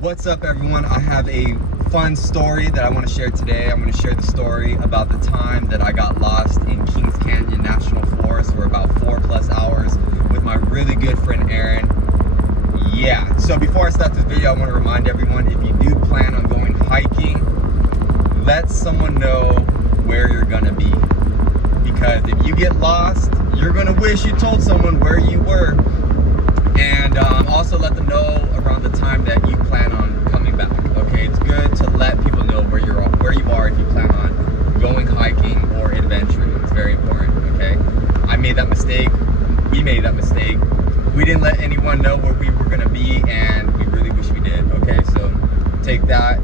What's up, everyone? I have a fun story that I want to share today. I'm going to share the story about the time that I got lost in Kings Canyon National Forest for about 4+ hours with my really good friend Aaron. Yeah, so before I start this video, I want to remind everyone, if you do plan on going hiking, let someone know where you're going to be. Because if you get lost, you're going to wish you told someone where you were. And also let them know around the time that you plan on coming back. Okay, it's good to let people know where you are if you plan on going hiking or adventuring. It's very important. Okay, I made that mistake. We made that mistake. We didn't let anyone know where we were gonna be, and we really wish we did. Okay, so take that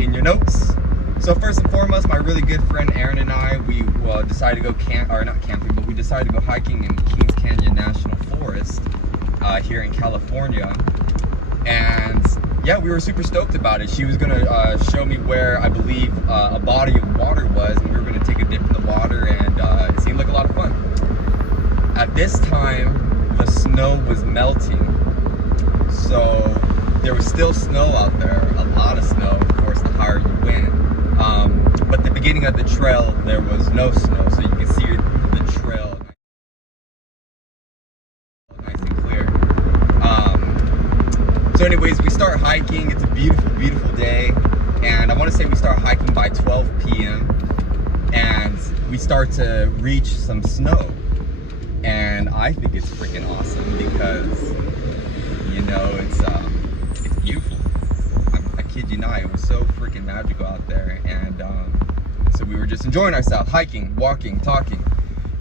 in your notes. So first and foremost, my really good friend Aaron and I, we decided to go we decided to go hiking in Kings Canyon National Forest here in California. And yeah, we were super stoked about it. She was gonna show me where I believe a body of water was, and we were gonna take a dip in the water, and it seemed like a lot of fun. At this time, the snow was melting, so there was still snow out there, a lot of snow, of course, the higher you went. But the beginning of the trail, there was no snow, so you can see the trail nice and clear. So anyways, we start hiking. It's a beautiful, beautiful day. And I want to say we start hiking by 12 p.m. And we start to reach some snow. And I think it's freaking awesome because, you know, it's beautiful. I kid you not, it was so freaking magical out there. And so we were just enjoying ourselves, hiking, walking, talking.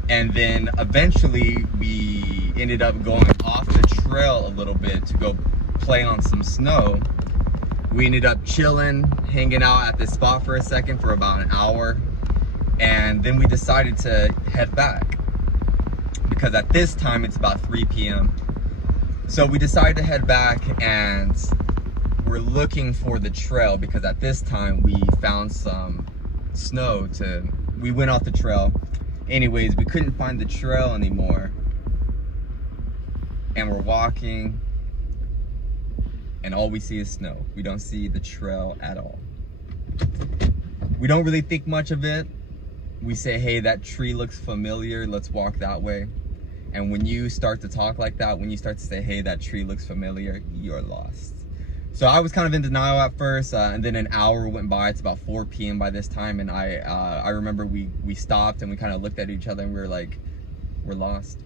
And then eventually we ended up going off the trail a little bit to go play on some snow. We ended up chilling, hanging out at this spot for a second for about an hour. And then we decided to head back because at this time it's about 3 p.m. So we decided to head back, and we're looking for the trail because at this time we found some snow we went off the trail. Anyways, we couldn't find the trail anymore, and we're walking and all we see is snow. We don't see the trail at all. We don't really think much of it. We say, hey, that tree looks familiar, let's walk that way. And when you start to talk like that, when you start to say, hey, that tree looks familiar, you're lost. So I was kind of in denial at first, and then an hour went by. It's about 4 p.m. by this time, and I remember we stopped and we kind of looked at each other and we were like, we're lost.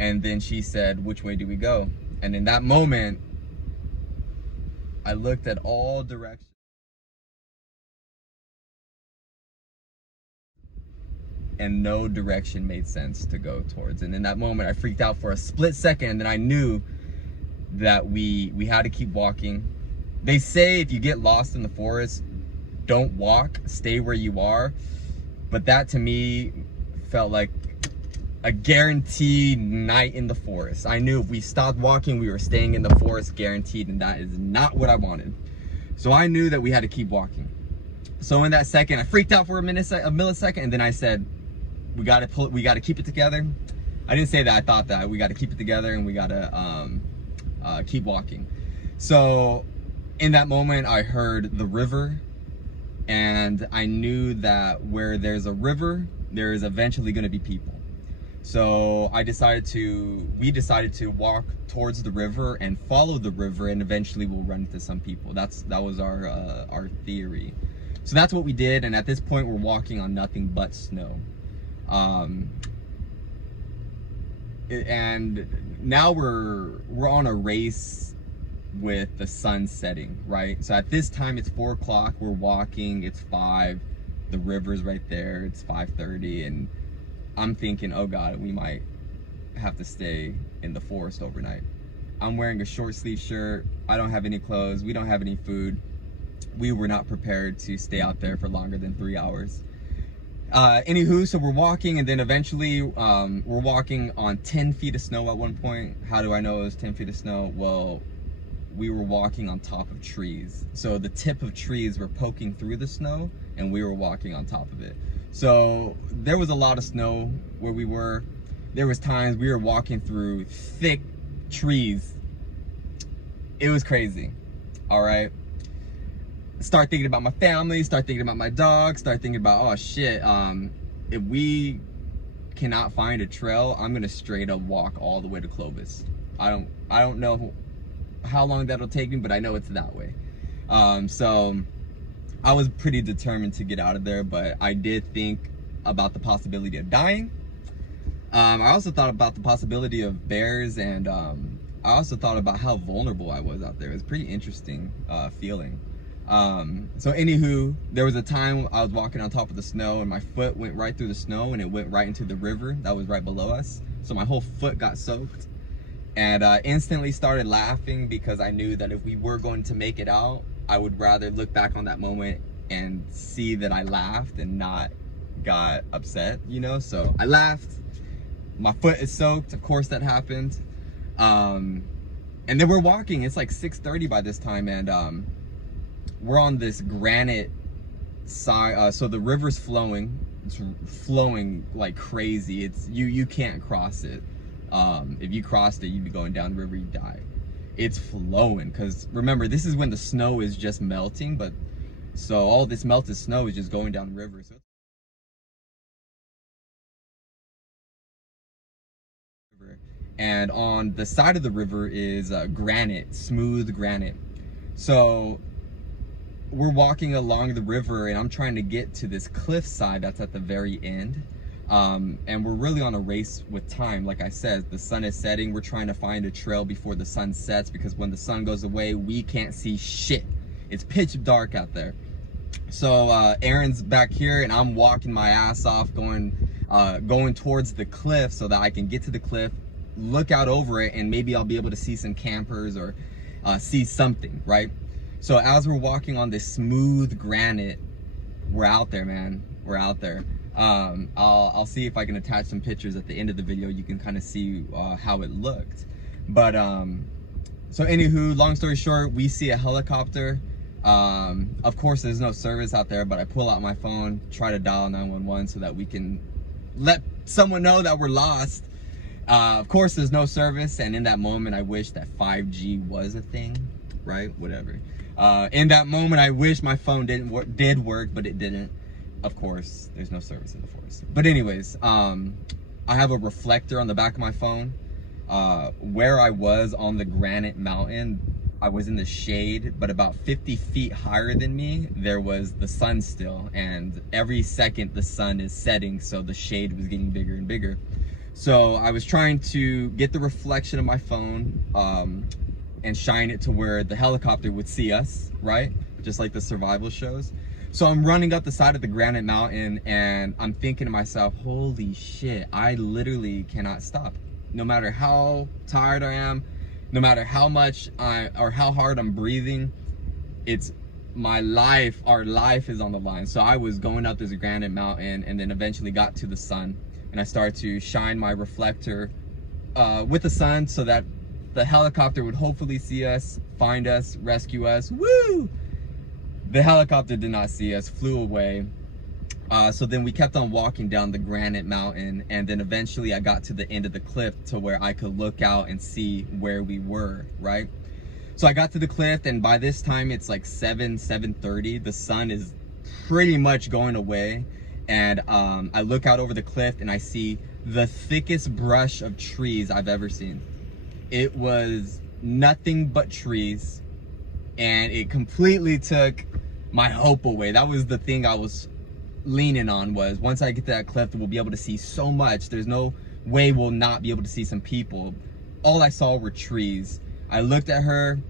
And then she said, which way do we go? And in that moment, I looked at all directions. And no direction made sense to go towards. And in that moment, I freaked out for a split second, and then I knew that we had to keep walking. They say if you get lost in the forest, don't walk, stay where you are. But that to me felt like a guaranteed night in the forest. I knew if we stopped walking, we were staying in the forest guaranteed, and that is not what I wanted. So I knew that we had to keep walking. So in that second, I freaked out for a millisecond, and then I said, we gotta keep it together. I didn't say that, I thought that. We gotta keep it together, and we gotta keep walking. So in that moment, I heard the river, and I knew that where there's a river, there is eventually gonna be people. So we decided to walk towards the river and follow the river, and eventually we'll run into some people. That was our theory. So that's what we did, and at this point we're walking on nothing but snow. And now we're on a race with the sun setting, right? So at this time it's 4 o'clock, we're walking, it's 5, the river's right there, it's 5:30, and I'm thinking, oh God, we might have to stay in the forest overnight. I'm wearing a short sleeve shirt, I don't have any clothes, we don't have any food. We were not prepared to stay out there for longer than 3 hours. Anywho, so we're walking, and then eventually we're walking on 10 feet of snow at one point. How do I know it was 10 feet of snow? Well, we were walking on top of trees. So the tip of trees were poking through the snow, and we were walking on top of it. So there was a lot of snow where we were. There was times we were walking through thick trees. It was crazy. all right? Start thinking about my family, start thinking about my dog, start thinking about, oh shit, if we cannot find a trail, I'm gonna straight up walk all the way to Clovis. I don't know how long that'll take me, but I know it's that way. So I was pretty determined to get out of there, but I did think about the possibility of dying. I also thought about the possibility of bears, and I also thought about how vulnerable I was out there. It was a pretty interesting feeling. So anywho, there was a time I was walking on top of the snow and my foot went right through the snow and it went right into the river that was right below us. So my whole foot got soaked, and instantly started laughing because I knew that if we were going to make it out, I would rather look back on that moment and see that I laughed and not got upset, you know? So I laughed. My foot is soaked, of course that happened. And then we're walking, it's like 6:30 by this time, and we're on this granite side, so the river's flowing. It's flowing like crazy. It's you can't cross it. If you crossed it, you'd be going down the river, you'd die. It's flowing, because remember, this is when the snow is just melting, but so all this melted snow is just going down the river. So and on the side of the river is granite, smooth granite. So we're walking along the river and I'm trying to get to this cliff side that's at the very end. And we're really on a race with time. Like I said, the sun is setting. We're trying to find a trail before the sun sets, because when the sun goes away, we can't see shit. It's pitch dark out there. So Aaron's back here and I'm walking my ass off going towards the cliff so that I can get to the cliff, look out over it, and maybe I'll be able to see some campers or see something, right? So as we're walking on this smooth granite, we're out there, man. We're out there. I'll see if I can attach some pictures at the end of the video. You can kind of see how it looked. But so anywho, long story short, we see a helicopter. Of course there's no service out there, but I pull out my phone, try to dial 911 so that we can let someone know that we're lost. Of course there's no service, and in that moment I wish that 5G was a thing, right? Whatever. In that moment I wish my phone did work, but it didn't. Of course there's no service in the forest. But anyways, I have a reflector on the back of my phone. Where I was on the granite mountain, I was in the shade, but about 50 feet higher than me, there was the sun still, and every second the sun is setting, so the shade was getting bigger and bigger. So I was trying to get the reflection of my phone and shine it to where the helicopter would see us, right? Just like the survival shows. So I'm running up the side of the granite mountain and I'm thinking to myself, holy shit, I literally cannot stop. No matter how tired I am, no matter how much or how hard I'm breathing, it's my life, our life is on the line. So I was going up this granite mountain and then eventually got to the sun, and I started to shine my reflector with the sun so that the helicopter would hopefully see us, find us, rescue us. Woo! The helicopter did not see us, flew away. So then we kept on walking down the granite mountain, and then eventually I got to the end of the cliff to where I could look out and see where we were, right? So I got to the cliff, and by this time it's like 7:30. The sun is pretty much going away, and I look out over the cliff and I see the thickest brush of trees I've ever seen. It was nothing but trees, and it completely took my hope away. That was the thing I was leaning on, was once I get to that cliff, we'll be able to see so much. There's no way we'll not be able to see some people. All I saw were trees. I looked at her.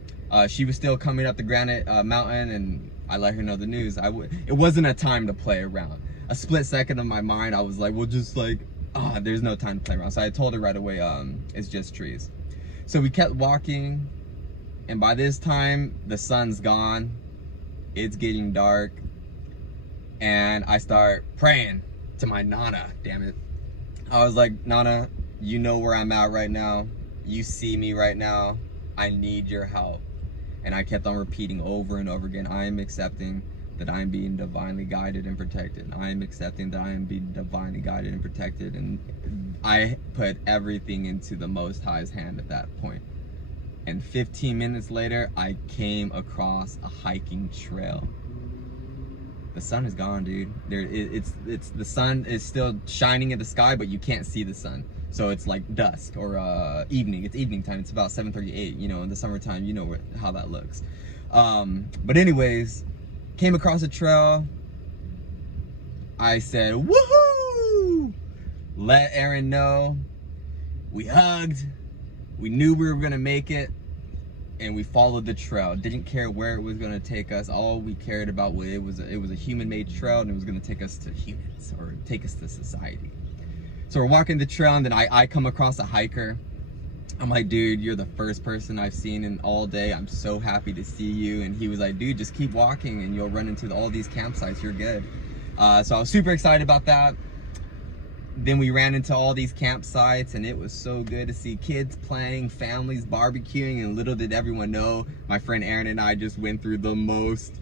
She was still coming up the granite mountain, and I let her know the news. It wasn't a time to play around. A split second of my mind, I was like, well, just like, there's no time to play around. So I told her right away, it's just trees. So we kept walking, and by this time, the sun's gone. It's getting dark. And I start praying to my Nana, damn it. I was like, Nana, you know where I'm at right now. You see me right now. I need your help. And I kept on repeating over and over again, I am accepting that I am being divinely guided and protected. I am accepting that I am being divinely guided and protected. And I put everything into the Most High's hand at that point. And 15 minutes later, I came across a hiking trail. The sun is gone, dude. It's the sun is still shining in the sky, but you can't see the sun. So it's like dusk or evening. It's evening time. It's about 7:38. You know, in the summertime, you know how that looks. But anyways, came across a trail. I said, woohoo! Let Aaron know. We hugged. We knew we were gonna make it. And we followed the trail. Didn't care where it was gonna take us. All we cared about was it was a human-made trail, and it was gonna take us to humans, or take us to society. So we're walking the trail, and then I come across a hiker. I'm like, dude, you're the first person I've seen in all day. I'm so happy to see you. And he was like, dude, just keep walking and you'll run into all these campsites. You're good. So I was super excited about that. Then we ran into all these campsites, and it was so good to see kids playing, families barbecuing, and little did everyone know, my friend Aaron and I just went through the most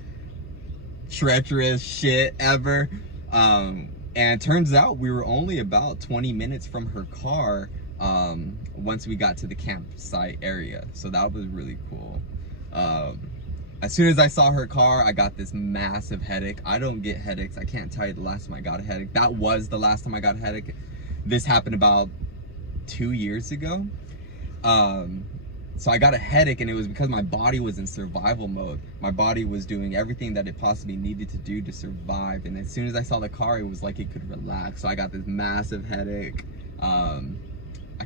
treacherous shit ever. And turns out we were only about 20 minutes from her car once we got to the campsite area. So that was really cool. As soon as I saw her car, I got this massive headache. I don't get headaches. I can't tell you the last time I got a headache. That was the last time I got a headache. This happened about 2 years ago. So I got a headache, and it was because my body was in survival mode. My body was doing everything that it possibly needed to do to survive. And as soon as I saw the car, it was like it could relax. So I got this massive headache. I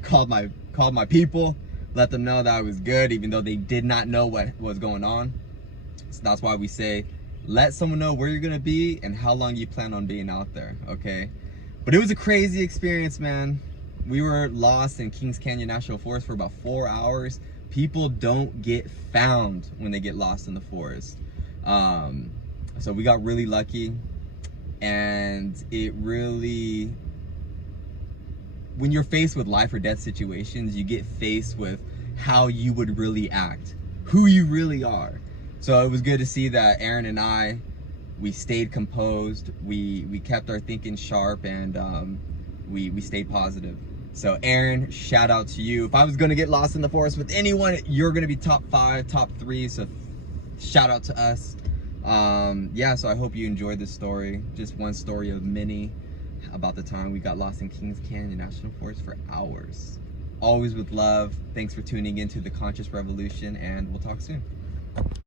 called my people, let them know that I was good, even though they did not know what was going on. So that's why we say, let someone know where you're gonna be and how long you plan on being out there, okay? But it was a crazy experience, man. We were lost in Kings Canyon National Forest for about 4 hours. People don't get found when they get lost in the forest. So we got really lucky, and it really, when you're faced with life or death situations, you get faced with how you would really act, who you really are. So it was good to see that Aaron and I, we stayed composed, we kept our thinking sharp, and we stayed positive. So Aaron, shout out to you. If I was gonna get lost in the forest with anyone, you're gonna be top 5, top 3, so shout out to us. Yeah, so I hope you enjoyed this story. Just one story of many about the time we got lost in Kings Canyon National Forest for hours. Always with love. Thanks for tuning into The Conscious Revolution, and we'll talk soon.